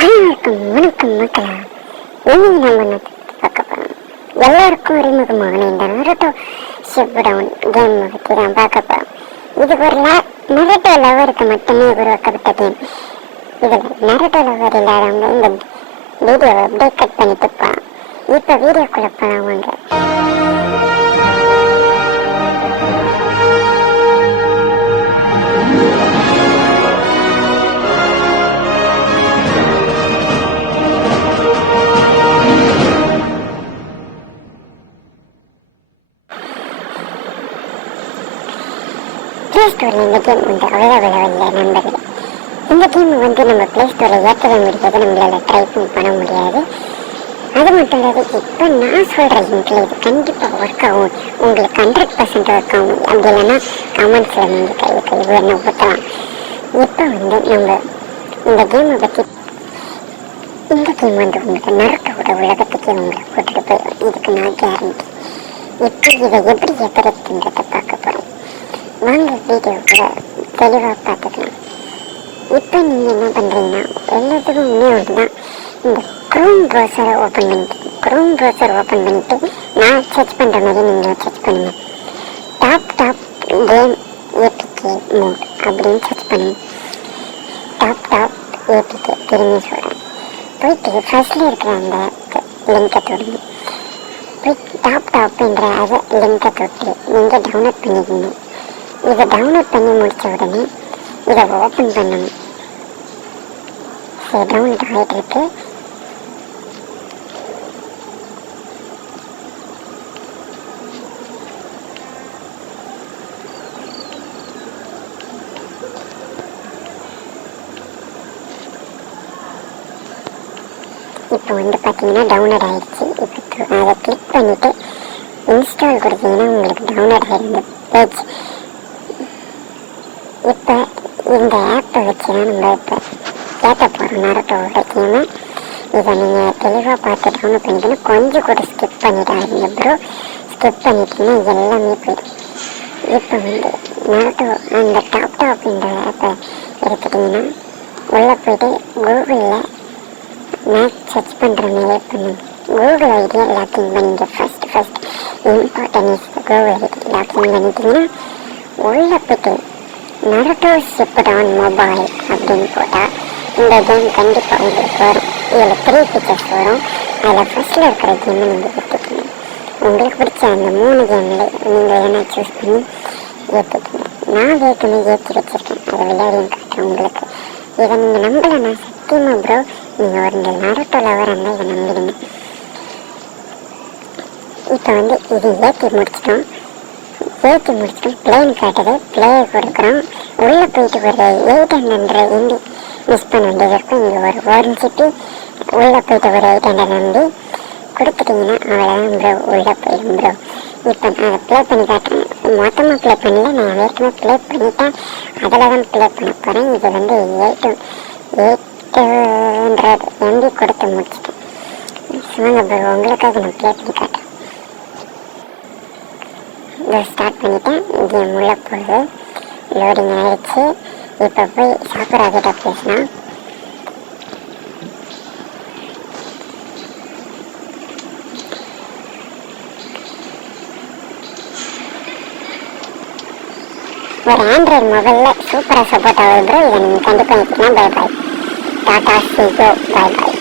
அனைவருக்கும் வணக்கம் மக்களா. இன்னைக்கு நம்ம பார்க்க போறோம். எல்லாருக்கும் அறிமுகமான இந்த நருட்டோ ஷிப்புடவுன் கேம் பற்றி தான் பார்க்க போறோம். இது ஒரு நருட்டோ லவருக்கு மட்டுமே உருவாக்கப்பட்ட கேம். இதில் நருட்டோ லவர் இல்லாதவங்க இந்த வீடியோவை அப்படியே கட் பண்ணிட்டு போகலாம். இப்போ வீடியோக்குள்ள போகலாம் வாங்க. ப்ளே ஸ்டோரில் இந்த கேம் அவைலபிளாக இல்லை நண்பர்களே. இந்த கேம் நம்ம ப்ளே ஸ்டோரில் ஏற்றவே முடியாது, நம்மளால் டைப்பும் பண்ண முடியாது. அது மட்டும் இல்லாத இப்போ நான் சொல்கிற லிங்கில் இது கண்டிப்பாக ஒர்க் ஆகும், உங்களுக்கு 100% ஒர்க் ஆகும். அப்படி இல்லைன்னா கமெண்ட்ஸில் நீங்கள் கை வேணா ஊற்றலாம். இப்போ நம்ம இந்த கேமை பற்றி இந்த கேம் உங்களுக்கு நருட்டோட உலகத்துக்கே உங்களை கூட்டிகிட்டு போயிடும். இதுக்கு நான் கேரண்டி. இப்போ இதை எப்படி எதிர்த்துன்றதை பார்க்க போகிறோம். வாங்க வீடியோக்குள்ள தெளிவாக பார்த்துக்கலாம். இப்போ நீங்கள் என்ன பண்ணுறீங்கன்னா எல்லாத்துக்கும் ஒன்று தான், இந்த க்ரோம் ப்ரௌசரை ஓப்பன் பண்ணிட்டு நான் சர்ச் பண்ணுற மாதிரி நீங்களும் சர்ச் பண்ணுங்க. டாப் கேம் ஏபிகே மோட் அப்படின்னு சர்ச் பண்ணுங்க. டாப் ஏபிகே திரும்பி சொல்கிறேன். போயிட்டு ஃபர்ஸ்டில் இருக்கிற அந்த லிங்கை தொடுங்க. போய் டாப்ன்ற அதை லிங்கை தொட்டு நீங்கள் டவுன்லோட் பண்ணிக்கணும். இதை டவுன்லோட் பண்ணி முடித்த உடனே இதை ஓப்பன் பண்ணணும். சரி, டவுன்லோட் ஆகிட்டு இருக்கு. இப்போ பார்த்தீங்கன்னா டவுன்லோட் ஆகிடுச்சு. இப்போ அதை கிளிக் பண்ணிவிட்டு இன்ஸ்டால் கொடுத்தீங்கன்னா உங்களுக்கு டவுன்லோட் ஆகிருந்த பேஜ். இப்போ இந்த ஆப்பை வச்சு தான் நம்ம இப்போ கேட்ட போகிறோம் நருட்டோவோட கேமை. இதை நீங்கள் தெளிவாக பார்த்து டவுன்லோட் பண்ணிக்கணும். கொஞ்சம் கூட ஸ்கிப் பண்ணிட்டாங்க ப்ரோ. ஸ்கிப் பண்ணிட்டீங்கன்னா எல்லாமே போயிடும். இப்போ நருட்டோ அந்த டாப்ன்ற ஆப்பை எடுத்துட்டிங்கன்னா உள்ளே போய்ட்டு கூகுளில் மேக்ஸ் சர்ச் பண்ணுற மாதிரியே பண்ணுங்க. கூகுள் ஐடி லாக்கிங் பண்ணிங்க. First important is Google ID logging பண்ணிட்டீங்கன்னா உள்ளே போய்ட்டு நருட்டோ ஷிப்புடவுன் மொபைல் அப்படின்னு போட்டால் இந்த கேம் கண்டிப்பாக உங்களுக்கு வரும். இதில் 3 ஃபீச்சர்ஸ் வரும். அதில் ஃபர்ஸ்ட்டில் இருக்கிற கேமை நீங்கள் ஏற்றிக்கணும். உங்களுக்கு பிடிச்ச அந்த 3 கேமில் நீங்கள் எதனா சூஸ் பண்ணி ஏற்றிக்கணும். நான் ஏற்கனவே ஏற்றி வச்சுருக்கேன், அதை விளையாடியும் காட்டுறேன் உங்களுக்கு. இதை நீங்கள் நம்பலைன்னா சத்தியமாக ப்ரோ, நீங்கள் ஒரு நருட்டோ லவர் இருந்தால் இதை நம்பிடுங்க. இப்போ இது ஏற்றி முடிச்சிட்டோம். பிளேன் காட்டுது. பிளேயை கொடுக்குறோம். உள்ளே போயிட்டு ஒரு 800 எம்பி மிஸ் பண்ண வேண்டியது இருக்கும். இங்கே ஒரு ஓரஞ்சிட்டு உள்ளே போயிட்டு ஒரு 800 எம்பி கொடுத்துட்டிங்கன்னா அவ்வளோதான் ப்ரோ, உள்ளே போயிடும் ப்ரோ. இப்போ நான் அதை ப்ளே பண்ணி காட்டுறேன். மொத்தமாக ப்ளே பண்ணல, நான் ஏற்கனவே ப்ளே பண்ணிட்டேன். அதில் தான் ப்ளே பண்ண போகிறேன். இது 800 எம்பி கொடுத்து முடிச்சிட்டேன். வாங்க ப்ரோ, உங்களுக்காக நான் ப்ளே பண்ணி காட்டுறேன். இதை ஸ்டார்ட் பண்ணிட்டேன். கேம் உள்ள போகுது, லோடிங் ஆகிடுச்சு. இப்போ போய் சாப்பிட்ற கிட்ட பேசினா ஒரு ஆண்ட்ராய்டு மொபைலில் சூப்பராக சப்போர்ட் ஆகுது ப்ரோ. இதை நீங்கள் கண்டிப்பாக எடுத்துக்கலாம். பை பாய், டாடா, சி கோ, பை பாய்.